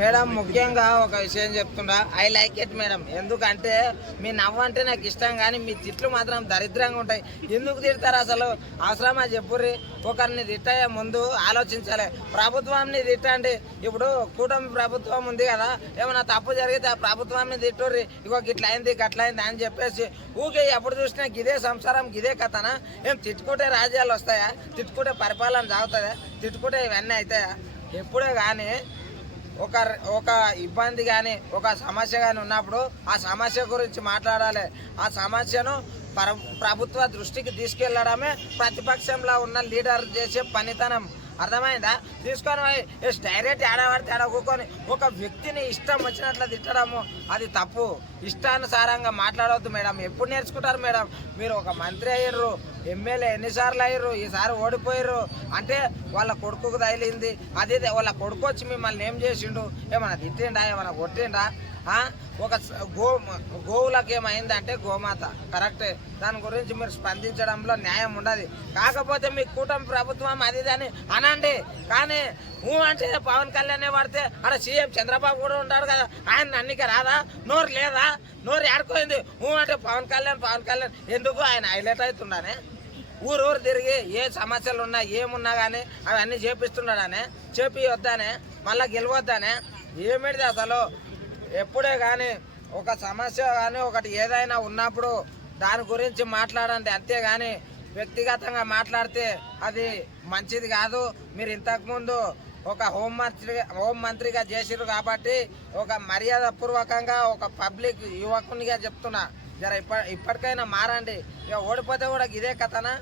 Madam ముఖ్యంగా ఒక విషయం చెప్తుండా ఐ లైక్ ఇట్ మేడం. ఎందుకంటే మీ నవ్వు అంటే నాకు ఇష్టం కానీ మీ తిట్లు మాత్రం దరిద్రంగా ఉంటాయి. ఎందుకు తిడతారు అసలు? అవసరమా చెప్పుర్రి? ఒకరిని తిట్టే ముందు ఆలోచించాలి. ప్రభుత్వాన్ని తిట్టండి. ఇప్పుడు కూటమి ప్రభుత్వం ఉంది కదా ఏమైనా తప్పు జరిగితే ఆ ప్రభుత్వాన్ని తిట్టుర్రి. ఇగో గిట్ల అయింది అయింది అని చెప్పేసి ఊకే ఎప్పుడు చూసినా గిదే సంసారం గిదే కథనా? ఏం తిట్టుకుంటే రాజ్యాలు వస్తాయా? తిట్టుకుంటే పరిపాలన సాగుతుందా తిట్టుకుంటే ఇవన్నీ అవుతాయా? ఎప్పుడే కానీ ఒక ఒక ఇబ్బంది కానీ ఒక సమస్య కానీ ఉన్నప్పుడు ఆ సమస్య గురించి మాట్లాడాలి. ఆ సమస్యను పర ప్రభుత్వ దృష్టికి తీసుకెళ్ళడమే ప్రతిపక్షంలో ఉన్న లీడర్ చేసే పనితనం. అర్థమైందా? తీసుకొని పోయి డైరెక్ట్ ఆడబడితే ఆడ ఒక వ్యక్తిని ఇష్టం వచ్చినట్లు తిట్టడము అది తప్పు. ఇష్టానుసారంగా మాట్లాడవద్దు మేడం. ఎప్పుడు నేర్చుకుంటారు మేడం? మీరు ఒక మంత్రి అయ్యారు ఎమ్మెల్యే ఎన్నిసార్లు అయ్యారు ఈసారి ఓడిపోయారు అంటే వాళ్ళ కొడుకుకు తగిలింది. అదే వాళ్ళ కొడుకు వచ్చి మిమ్మల్ని ఏం చేసిండు? ఏమైనా తిట్టిండా? ఏమైనా కొట్టిండా? ఒక గో గోవులకు ఏమైందంటే గోమాత. కరెక్టే. దాని గురించి మీరు స్పందించడంలో న్యాయం ఉండదు కాకపోతే మీ కూటమి ప్రభుత్వం అది దాని అని అనండి. కానీ ఊ అంటే పవన్ కళ్యాణ్ పడితే అక్కడ సీఎం చంద్రబాబు కూడా ఉంటాడు కదా. ఆయన అన్నిక రాదా? నోరు లేదా? నోరు ఆడుకోయింది ఊ అంటే పవన్ కళ్యాణ్ పవన్ కళ్యాణ్. ఎందుకు ఆయన హైలైట్ అవుతుండానే ఊరు ఊరు తిరిగి ఏ సమస్యలు ఉన్నా ఏమున్నా కానీ అవన్నీ చేపిస్తున్నాడనే? చేపి వద్దానే మళ్ళీ గెలవద్దానే? ఏమిటిది అసలు? ఎప్పుడే కానీ ఒక సమస్య కానీ ఒకటి ఏదైనా ఉన్నప్పుడు దాని గురించి మాట్లాడండి. అంతేగాని వ్యక్తిగతంగా మాట్లాడితే అది మంచిది కాదు. మీరు ఇంతకుముందు ఒక హోం మంత్రి హోం మంత్రిగా చేసిరు కాబట్టి ఒక మర్యాద పూర్వకంగా ఒక పబ్లిక్ యువకునిగా చెప్తున్నా. జర ఇప్ప ఇప్పటికైనా మారండి. ఇక ఓడిపోతే కూడా ఇదే కథనా?